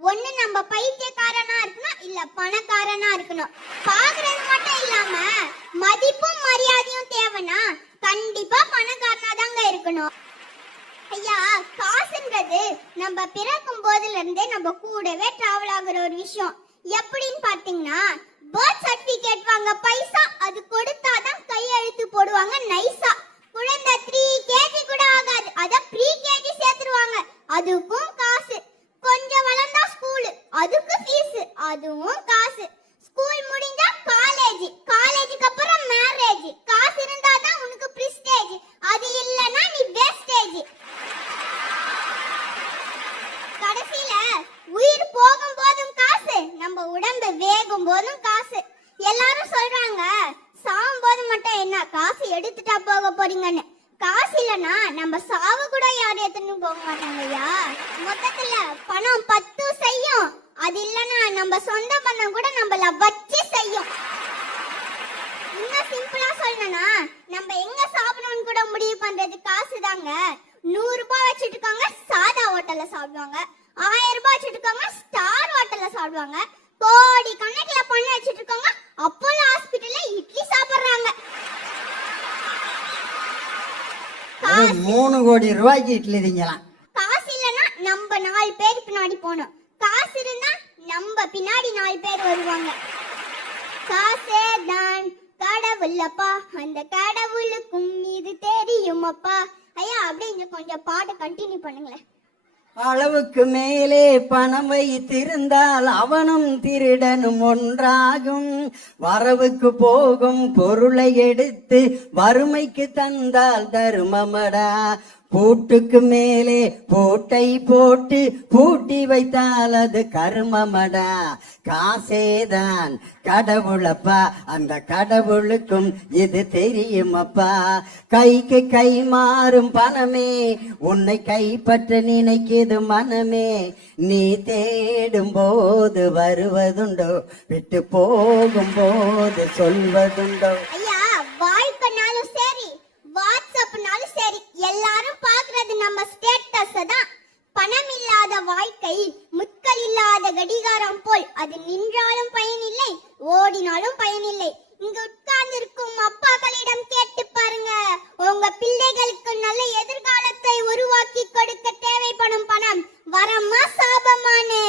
ஒண்ணு நம்ம பைத்தியக்காரனா இருக்கணும் இல்ல பணக்காரனா இருக்கணும். பாக்குறது மட்டும் இல்லாம மதிப்பும் மரியாதையும் தேவைனா கண்டிப்பா பணக்காரனா தாங்க இருக்கணும். ஐயா காசுன்றது நம்ம பிறக்கும் போதுல இருந்தே நம்ம கூடவே டிராவல் ஆகுற ஒரு விஷயம். எப்படின்னு பாத்தீங்கன்னா பர்த் சர்டிபிகேட் வாங்க பைசா அது கொடுத்தாதான் கையெழுத்து போடுவாங்க நைஸா குழந்தை த்ரீ கேஜி கூட ஆகாது. அத ப்ரீ கேஜி சேர்த்துருவாங்க. அதுக்கும் காசு கொஞ்சம் வளர்ந்தா ஸ்கூல் அதுக்கு ஃபீஸ் அதுவும் காசு. ஸ்கூல் முடிஞ்சா காலேஜ் காலேஜுக்கு அப்புறம் மேரேஜ் காசு இருந்தா தான் உனக்கு பிரிஸ்டேஜ் அது இல்லனா நீ வேஸ்டேஜ் கடைசியில உயிர் போகும் போதும் காசு. நம்ம உடம்பு வேகும் போதும் காசு. எல்லாரும் சொல்றாங்க சாகும் போது மட்டும் என்ன? காசு எடுத்துட்டா போக போறீங்கன்னு. காசு இல்லனா நம்ம சாவு கூட யாரும் எடுத்துன்னு போக மாட்டாங்கய்யா மொத்தத்துல பணம் பத்து அது இல்லனா நம்ம சொந்த பந்தம் கூட நம்மள வச்சு செய்யும். இன்னும் சிம்பிளா சொல்லணும்னா நம்ம எங்க சாப்பிடணும்னு கூட முடிவு பண்றது காசு தாங்க நூறு ரூபாய் வச்சுட்டு இருக்காங்க சாதா ஹோட்டல்ல சாப்பிடுவாங்க. ஆயிரம் ரூபாய் வச்சுட்டு இருக்காங்க ஸ்டார் ஹோட்டல்ல சாப்பிடுவாங்க. கோடி கணக்குல பணம் வச்சுட்டு இருக்காங்க அப்போலோ ஹாஸ்பிட்டல்ல இட்லி சாப்பிடுறாங்க. மூணு கோடி ரூபாய்க்கு இட்லி திங்கலாம். காசு இல்லனா நம்ம நாலு பேர் பின்னாடி போகணும். காசு இருந்தா நம்ம பின்னாடி நாலு பேர் வருவாங்க. காசே தான் கடவுளப்பா. அந்த கடவுளுக்கும் இது தெரியுமப்பா. ஐயா அப்படியே இங்க கொஞ்சம் பாட்டை கண்டினியூ பண்ணுங்களேன். அளவுக்கு மேலே பணம் வைத்திருந்தால் அவனும் திருடனும் ஒன்றாகும். வரவுக்கு போகும் பொருளை எடுத்து வறுமைக்கு தந்தால் தருமமடா. பூட்டுக்கு மேலே பூட்டை போட்டு பூட்டி வைத்தால் அது கருமமடா. காசேதான் கடவுளப்பா அந்த கடவுளுக்கும் இது தெரியுமப்பா. கைக்கு கை மாறும் பணமே உன்னை கைப்பற்ற நினைக்கிது மனமே. நீ தேடும் போது வருவதுண்டோ விட்டு போகும் போது சொல்வதுண்டோ. நம்ம ஸ்டேட்டஸ் தான். பணம் இல்லாத வாழ்க்கை முட்கள் இல்லாத கடிகாரம் போல் அது நின்றாலும் பயனில்லை ஓடினாலும் பயனில்லை. இங்க உட்கார்ந்து அப்பாக்களிடம் கேட்டு பாருங்க. உங்க பிள்ளைகளுக்கு நல்ல எதிர்காலத்தை உருவாக்கி கொடுக்க தேவைப்படும் பணம். வரமா சாபமானு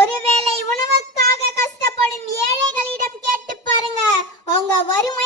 ஒருவேளை உணவுக்காக கஷ்டப்படும் ஏழைகளிடம் கேட்டு பாருங்க. உங்க வரும்